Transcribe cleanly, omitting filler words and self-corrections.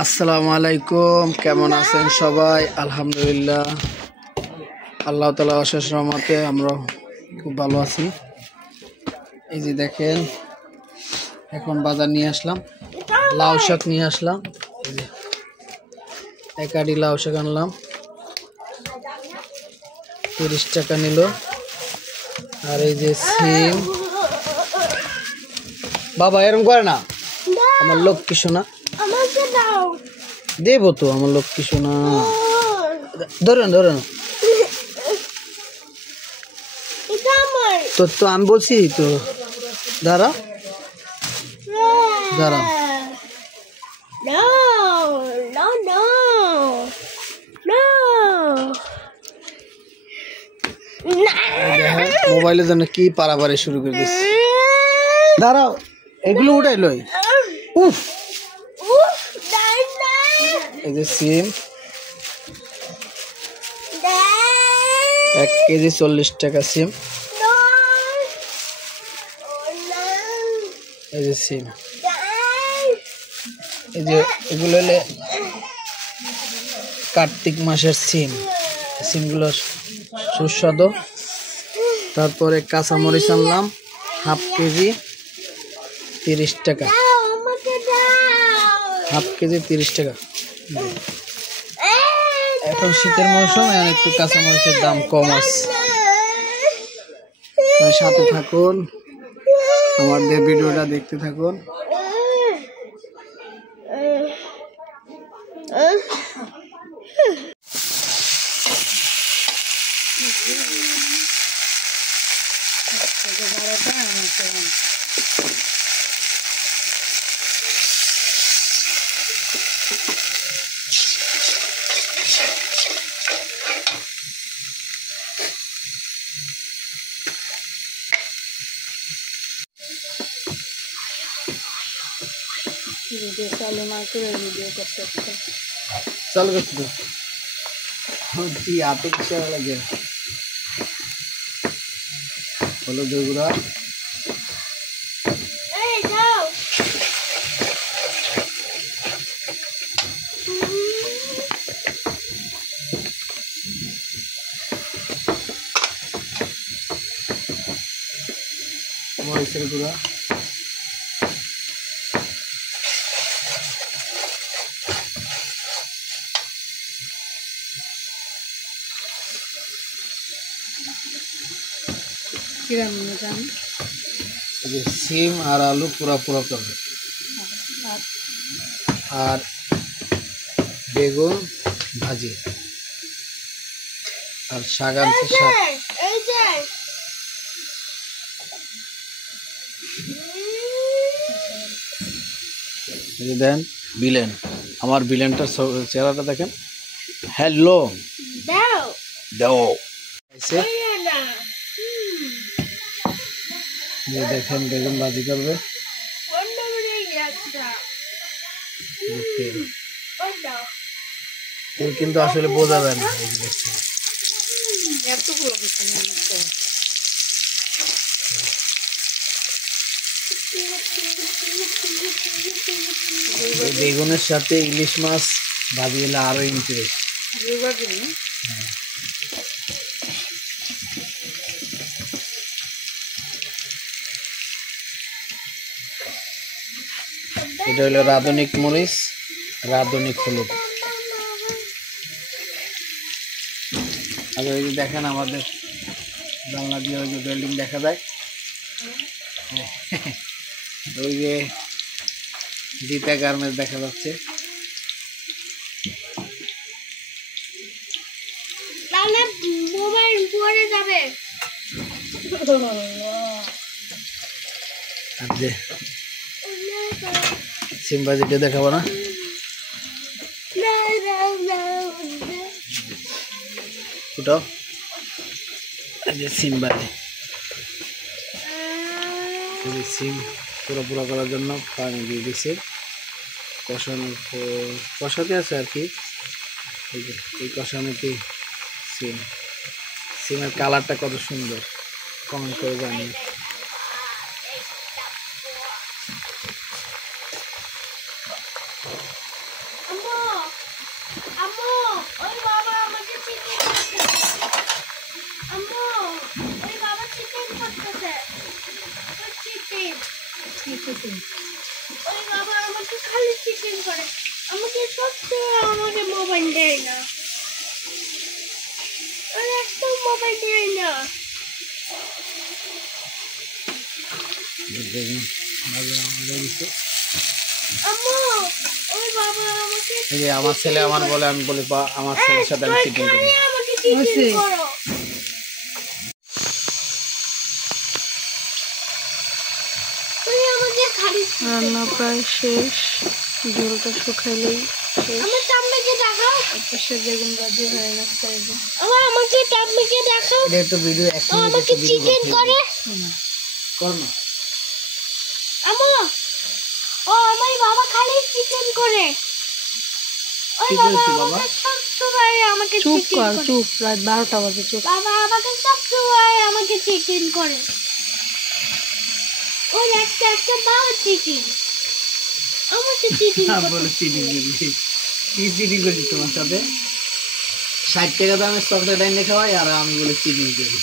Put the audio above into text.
আসসালামু আলাইকুম, কেমন আছেন সবাই? আলহামদুলিল্লাহ, আল্লাহ তাআলার অশেষ রহমতে আমরা খুব ভালো আছি। এই যে দেখেন, এখন বাজার নিয়ে আসলাম, লাউ শাক নিয়ে আসলাম। এই যে এক আড়ি লাউ শাক আনলাম, 30 টাকা নিল। আর এই যে সিম, বাবা এরকম করে না, আমার লক্ষ্মী সোনা দেবো তো, আমার লক্ষ্মী সোনা ধরেন ধরেন তো তো আমি বলছি তো, দাঁড়া দাঁড়া। মোবাইলের জন্য কি পারাপারি শুরু করে দিচ্ছে। দাঁড়াও, এগুলো উঠাই লই। উফ, এই যে সিম 1 কেজি 40 টাকা সিম। এই যে সিম, এই যে এগুলো হলে কার্তিক মাসের সিম, সিমগুলো সুস্বাদু। তারপরে কাঁচামরিচ আনলাম হাফ কেজি 30 টাকা, হাফ কেজি 30 টাকা। এখন শীতের মৌসুম, এখন একটু কাঁচামরিচের দাম কম আছে। সাথে থাকুন, আমাদের ভিডিওটা দেখতে থাকুন। वीडियो चालू ना करे, वीडियो कर सकते चल गए जी, आते किसे लगे बोलो जोगुरा। মরিচের গুঁড়া, সিম আর আলু পুরা পুরা করবে, আর বেগুন ভাজি, আর শাক আনছে শাক। দেন বিলেন, আমার বিলেনটার চেহারাটা দেখেন। হ্যালো দাও, দেখেন বেগুন ভাজি করবে। তেল কিন্তু আসলে বোঝা যায় না। বেগুনের সাথে ইলিশ মাছ ভাজি হলে আরো ইন্টারেস্ট। এটা হলো রাঁধুনি মরিচ, রাঁধুনি হলুদ। আর ওই যে দেখেন আমাদের জানলা দিয়ে ওই যে বিল্ডিং দেখা যায়, ওই যে জিতা গার্মেন্টস দেখা যাচ্ছে। আর যে সিম ভাজিটা দেখাবো না, উঠাও। এই যে সিম ভাজি, সিম পুরো পুরো করার জন্য পানি দিয়ে দিচ্ছে, কষাতে আছে আর কি। এই কষানোতে সিম, সিমের কালারটা কত সুন্দর, কমেন্ট করে জানি। আম্মু ওই বাবা আমাকে চিকেন করতেছে। আম্মু ওই বাবা চিকেন করতেছে। চিকেন ওই বাবা আমাকে খালি চিকেন করে। আমাকে সবসময় আমাকে মোবাইল দেয় না। আর একটা মোবাইল দেয় না। আম্মু ওই বাবা আমাকে এই যে আমার ছেলে আমার বলে, আমি বলি বা আমার ছেলের সাথে আমি চিটিং করি। আমাকে চিকেন করো। তুমি আমাকে খালি রান্না প্রায় শেষ, ঝোলটা শুকাইলেই শেষ। আমার টাম্মিকে দেখাও। পাশে বেগুন ভাজি হয়ে গেছে। এই যে আমাকে টাম্মিকে দেখাও। এটা একটু ভিডিও ও একদম আমাকে চিকেন করে। কর না। আম্মু ও আমার বাবা খালি চিকেন করে। ওই কি বাবা করেছে বাবা? আমাকে সবসময় আমাকে চুপ চিকেন কর, করে। চুপ, রাত 12টা বাজে, চুপ। বাবা আমাকে সবসময় আমাকে চিকেন করে। ওই একটা একটা বাবা চিকেন আমাকে চিকেন হ্যাঁ, করে। বলে চিটিং করি। কি চিটিং করছি তোমার সাথে? 60 টাকা দামের চকলেট এনে খাওয়াই আর আমি বলে চিটিং করি।